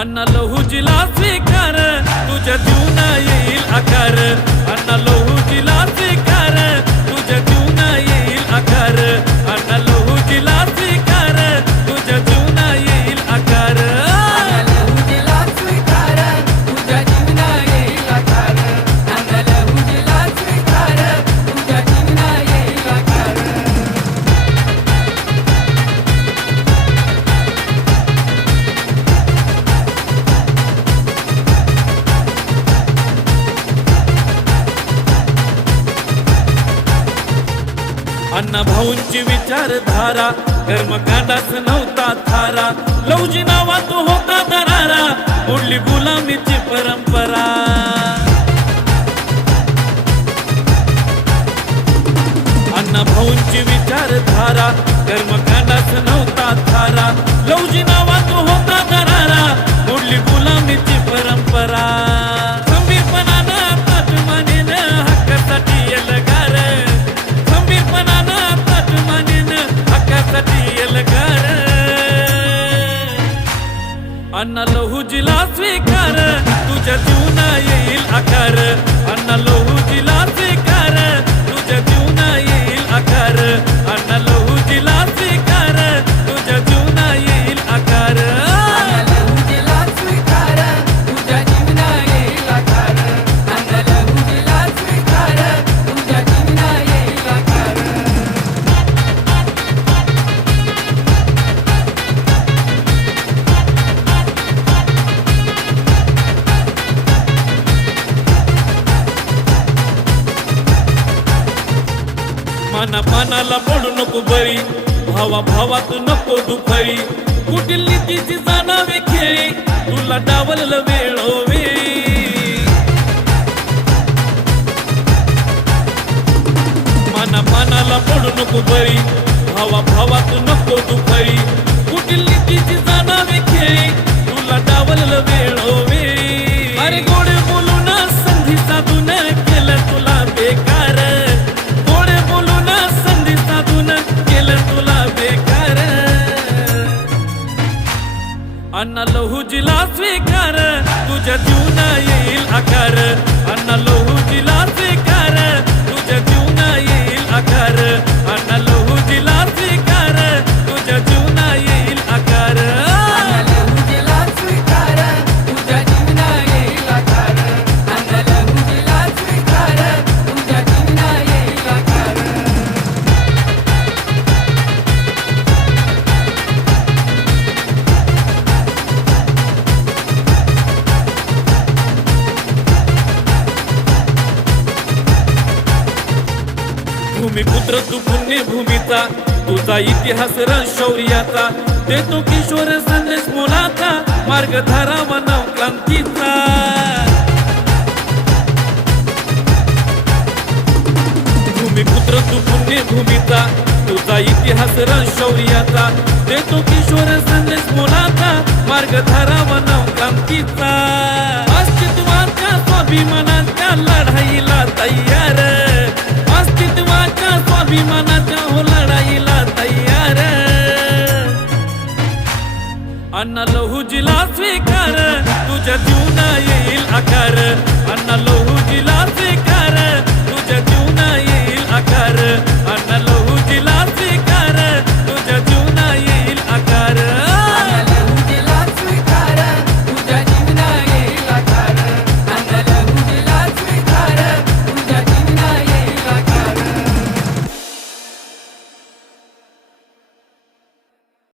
अण्णा लहुजीला स्वीकार, तुझ्या जीवना येईल आकार. अण्णा लहुजीला स्वीकार, तुझ्या जीवना येईल आकार. अण्णा लहुजीला स्वीकार, तुझ्या जीवना येईल आकार. लहुजीला स्वीकार, तुझ्या जीवना येईल आकार. लहुजीला स्वीकार, तुझ्या जीवना येईल आकार. अण्णा भाऊंची विचारधारा कर्मकांडाच नव्हता थारा. लहुजी नावात होता दरारा, मोडली गुलामीची परंपरा. अण्णा भाऊंची विचारधारा कर्मकांडाच नव्हता थारा. लहुजी नावात होता दरारा, मोडली गुलामीची परंपरा. खंबीरपणानं पाठमानेनं हक्कासाठी एल्गार. खंबीरपणानं पाठमानेनं हक्कासाठी एल्गार. अण्णा लहुजीला स्वीकार, तुझ्या जीवना येईल आकार. अण्णा लहुजीला स्वीकार, तुझ्या जीवना येईल आकार. अण्णा लहुजीला स्वीकार, तुझ्या जीवना येईल आकार. लहुजीला स्वीकार, तुझ्या जीवना येईल आकार. लहुजीला स्वीकार, तुझ्या जीवना येईल आकार. मना मनाला पडू नको बरी, भावा भावात नको दुफरी. कुटील नीतीची जाणावी खेळी, तुला डावललं वेळोवेळी. मना मनाला पडू नको बरी, भावा भावात नको दुफरी. कुटील नीतीची जाणावी खेळी, तुला डावललं वेळोवेळी. अरे गोडे बोलून संधी साधून केलं तुला बेकार. गोडे बोलून संधी साधून केलं तुला बेकार. अण्णा लहुजीला स्वीकार, तुझ्या जीवना येईल आकार. अण्णा लहुजीला स्वीकार, तुझ्या जीवना येईल आकार. अण्णा लहुजीला स्वीकार, तुझ्या जीवना येईल आकार. लहुजीला स्वीकार, तुझ्या जीवना येईल आकार. लहुजीला स्वीकार, तुझ्या जीवना येईल आकार. भूमिपुत्र तू पुण्यभूमीचा, तुझा इतिहास शौर्याचा. देतो किशोर संदेश मोलाचा, मार्ग धरावा नवक्रांतीचा. भूमिपुत्र तू पुण्यभूमीचा, तुझा इतिहास शौर्याचा. देतो किशोर संदेश मोलाचा, मार्ग धरावा